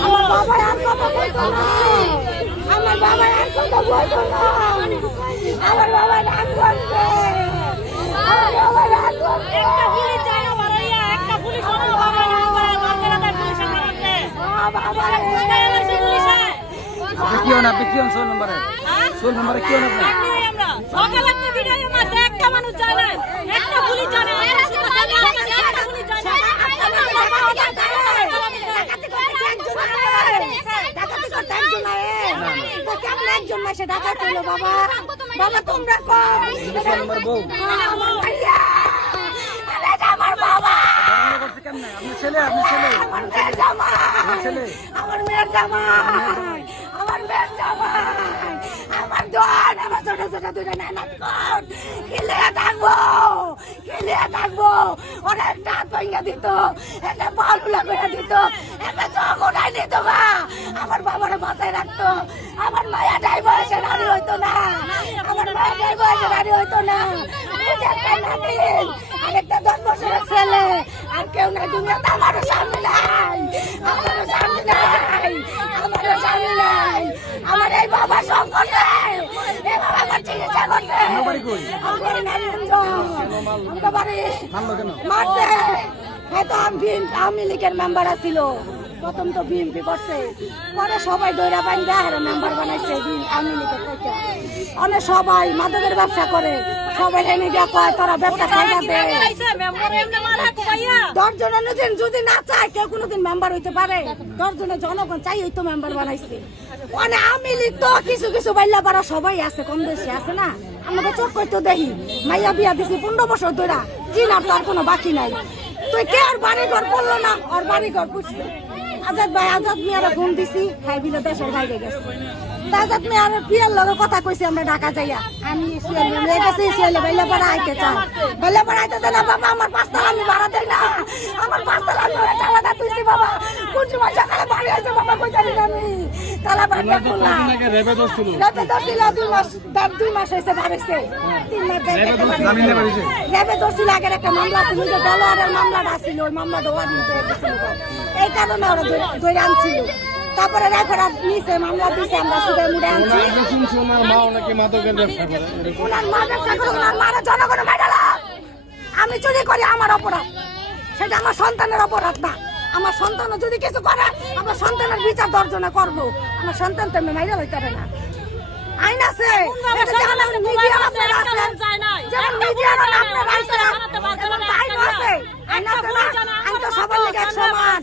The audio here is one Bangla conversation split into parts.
আমার বাবা আমার বাবা আপনি কি হন? ষোল নম্বরে। ষোল নম্বরে কি হন আপনি? বাবা বাবা তোমরা কম ষোল নম্বর বউ আমার ভাইয়া এটা আমার বাবা ধারণা করছে কেমনে আপনি ছেলে? আপনি আমার মেয়ের জামাই। ছেলে? আমার মেয়ের জামাই আমার থাকব থাকব। আমার বাবার মাথায় রাখতো, আমার মায়া মায়াটাই বয়সে নারী হইতো না। আমার মায়াটাই বয়সে নারী হইতো না। একটা আরেকটা দশ বছরের ছেলে। আর কেউ নাই দুনিয়াতে আমারও স্বামী নাই, আমারও স্বামী নাই আমারও স্বামী নাই আমার এই বাবা সব করছে এই বাবা আমার চিকিৎসা করছে? আমার। আমার বাড়ি মারছে। হয়তো আমি আওয়ামী লীগের মেম্বার ছিল প্রথম তো বিএমপি করছে। পরে সবাই দৈরা পাইন দেয় মেম্বার বানাইছে আওয়ামী লীগের অনেক সবাই মাদকের ব্যবসা করে। সবাই গিয়া কয় তোরা ব্যবসা খাইয়া দে দশজনের নতুন যদি না চায় কেউ কোনোদিন মেম্বার হইতে পারে। দশজনের জনগণ চাই হইতো মেম্বার বানাইছে। মানে আমি তো কিছু কিছু বাইল্লা পাড়া সবাই আছে কম বেশি আছে না? আমাকে চোখ করতে দেখি মাইয়া বিয়া দিছি পনেরো বছর ধরে চিনার তো আর কোনো বাকি নাই। তুই কে আর বাড়ি ঘর পড়ল না? আর বাড়ি ঘর বুঝছে আজাদ ভাই আজাদ মিয়ারা ঘুম দিছি হ্যাঁ বিলে দেশের বাইরে গেছে। তা আজাদ মিয়ার বিয়ের লগে কথা কইছি আমরা ঢাকা যাইয়া। আমি সিয়ালে মেয়ে গেছি সিয়ালে বাইলা পাড়া আইতে চাই বাইলা পাড়া আইতে দেয় না বাবা আমার পাঁচতলা আমি ভাড়া দেয় না। আমার পাঁচতলা আমি ওরা টালাটা তুইছি বাবা। কোন সময় সকালে বাড়ি আছে বাবা কই জানি না আমি। তালা বাড়িটা খুললাম রেবে দোষ ছিল রেবে দর্শিলা দুই মাস দাম দুই মাস হয়েছে বাড়িছে তিন মাস যাইতে জামিন দিয়ে বাড়িছে? রেবে দর্শিলা আগের একটা মামলা ছিল যে ডলারের মামলাটা ছিল ওই মামলাটা ওয়ারিং করে দিছিল। এই কারণে ওরা ধরে আনছিল। তারপরে রেফারাত নিছে মামলা দিছে আমরা সুদে মুড়ে আনছি। ওনার মা ওনাকে মাদকের ব্যবসা করে ওনার মা ব্যবসা করে ওনার মারা জনগণ মেডালা। আমি চুরি করি আমার অপরাধ। সেটা আমার সন্তানের অপরাধ না। আমার সন্তান যদি কিছু করে আমার সন্তানের বিচার দর্জনে করব। আমার সন্তান তো আমি মাইরা হইতে পারে না। আইন আছে এটা যেমন আমার মিডিয়ার আপনারা আছেন, যেমন মিডিয়ার আপনারা আছেন, এবং আইন আছে। আইন আছে না? আইন তো সবার লেগে এক সমান।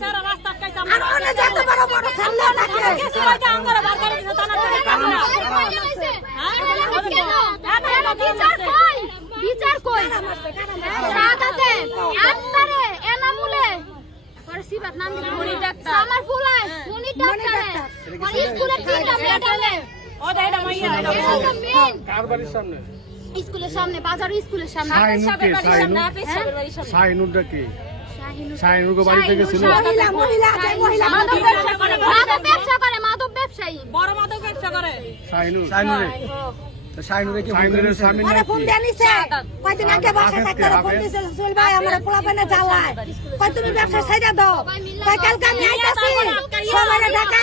আর অন্য যত বড় বড় সামনে থাকে। বিচার কই? সাদাতে আত্মারে এনামুলে। সিবাত নাম দিল। মনি ডাক্তার। আমার ফুলাই মনি ডাক্তার। স্কুলে তিনটা মেডালে কার বাড়ির সামনে? স্কুলের সামনে বাজার স্কুলের সামনে। শাহিনুর কে? শাহিনুর শাহিনুরটা কে শাহিনুর বাড়িতে গেছিল মহিলা, মহিলা, মহিলা মাদক ব্যবসা করে মাদক ব্যবসা করে। মাদক ব্যবসায়ী শাহিনুর শাহিনুরে শাহিনুরে কি শাহিনুরের স্বামী আরে ফোন দিয়ে নিছে কয়দিন আগে বাসা থাকতে ফোন দিছে সুল ভাই আমার পোলা পানে জ্বালায় কয় তুমি ব্যবসা ছাইড়া দাও? কয় কালকে আমি আইতাছি। সবাই ঢাকা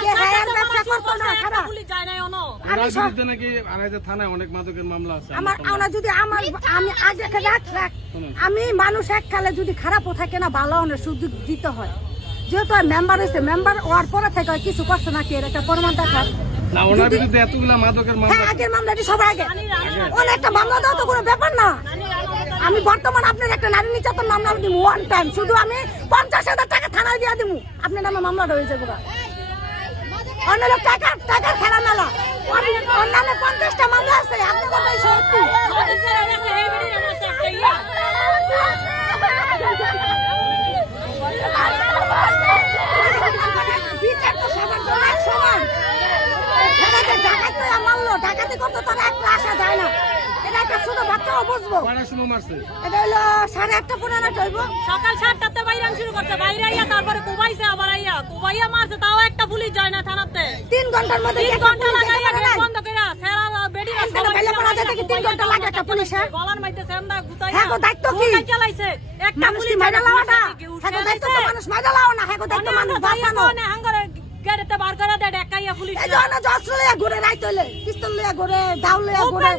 যে ব্যবসা করতো না খারাপ। আছে আমার আমরা যদি আজ একটা রাখ রাখ। আমি মানুষ এককালে যদি খারাপও থাকে না ভালো সুযোগ দিতে হয়। যেহেতু মেম্বার হয়েছে মেম্বার হওয়ার পরে থেকে কিছু করছে নাকি? এর একটা প্রমাণ দেখার। না ওনার বিরুদ্ধে এতগুলা মাদকের হ্যাঁ আগের মামলাটি সবার আগে। অনেকটা মামলা দেওয়া তো কোনো ব্যাপার না। আমি বর্তমান আপনার একটা নারী নির্যাতন মামলা দিব ওয়ান টাইম শুধু আমি পঞ্চাশ হাজার টাকা থানায় দিয়ে দিব। আপনার নামে মামলাটা হয়েছে পুরো অন্য লোক টাকা টাকার খেলা মেলা। ওর- ওর নামে পঞ্চাশটা মামলা আছে। আপনার কথাই সত্যি বিচার তো সবার জন্য এক সমান ঢাকাতে ডাকাতে মারলো ডাকাতে করতে তার একটা আসা যায় না এটা একটা ছোট বাচ্চাও বুঝব এটা হলো সাড়ে আটটা পনেরো হইব। সকাল সাতটাতে বাইরে শুরু করছে। বাইরে আইয়া তারপরে কুবাইছে আবার আইয়া। কুবাইয়া মারছে তাও একটা পুলিশ যায় না থানাতে। তিন ঘণ্টার মধ্যে তিন ঘণ্টা পুলিশ লাগাইয়া গেট বন্ধ সেরা পড়া যায় তিন ঘণ্টা লাগে একটা পুলিশ, হ্যাঁ? গলার মাইতে সেন্দা গুতাইয়া হ্যাঁ গো, দায়িত্ব কি? চালাইছে। একটা মানুষ পুলিশ মাইরা লাওয়া না? হ্যাঁ গো, দায়িত্ব তো মানুষ মাইরা লাও না? হ্যাঁ গো, দায়িত্ব মানুষ বাঁচানো। মানে হাঙ্গারে গেড়েতে বার করে দেয় ডেকাইয়া পুলিশ যে অস্ত্র লইয়া ঘুরে রাইত হইলে পিস্তল লইয়া ঘুরে দাও লইয়া ঘুরে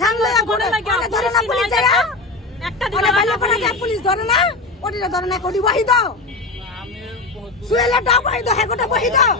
সান লইয়া ঘুরে ধরে না পুলিশ যায় একটা দিন বেলা পুলিশ ধরে না ওটিরে ধরে না কোটি বহি দাও। সুয়েলে দাও বহি দাও হ্যাঁ বহি দাও।